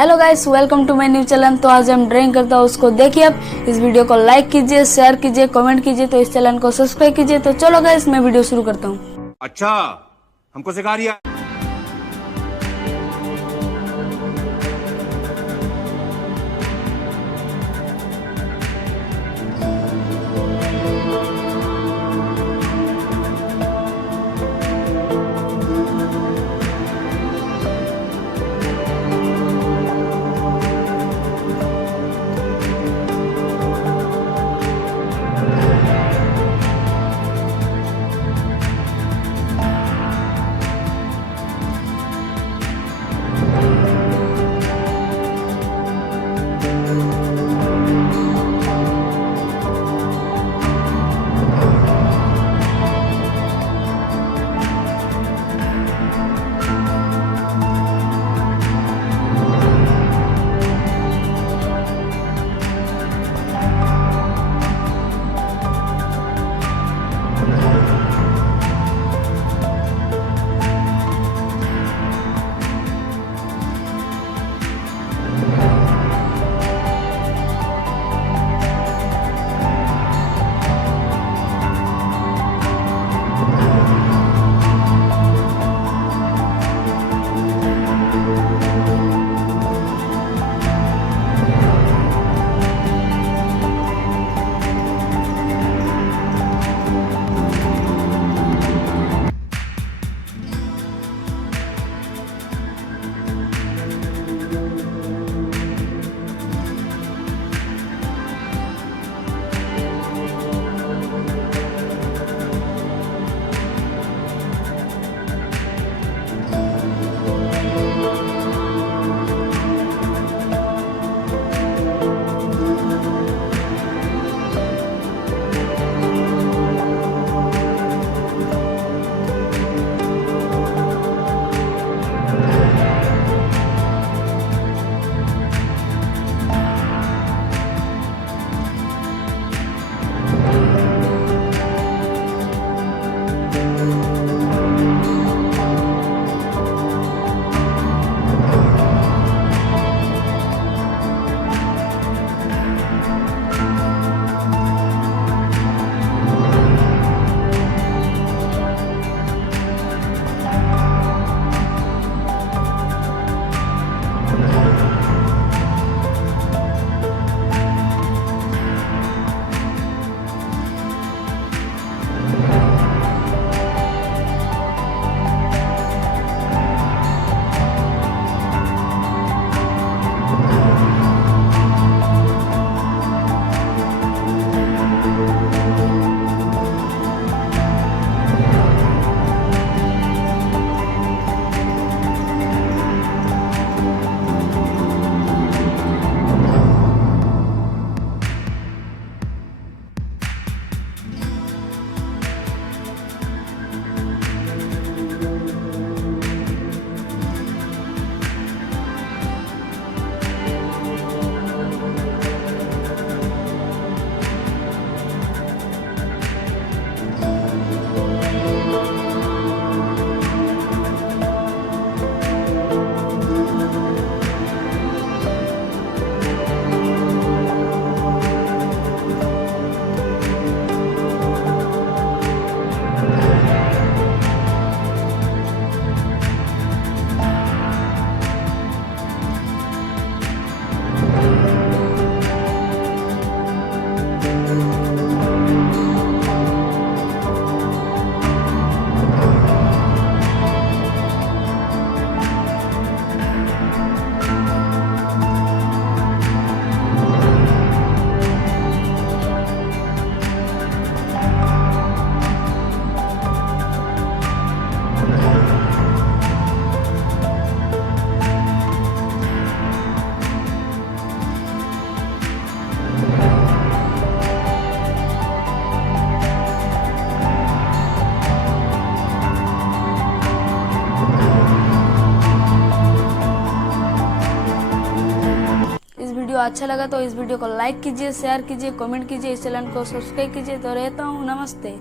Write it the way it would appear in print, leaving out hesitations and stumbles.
Hello guys, welcome to my new channel. तो आज हम ड्राइंग करता हूँ, उसको देखिए। आप इस वीडियो को लाइक कीजिए, शेयर कीजिए, कमेंट कीजिए, तो इस चैनल को सब्सक्राइब कीजिए। तो चलो गाइस, मैं वीडियो शुरू करता हूँ। अच्छा, हमको सिखा रिया। वीडियो अच्छा लगा तो इस वीडियो को लाइक कीजिए, शेयर कीजिए, कमेंट कीजिए, इस चैनल को सब्सक्राइब कीजिए। तो रहता हूँ, नमस्ते।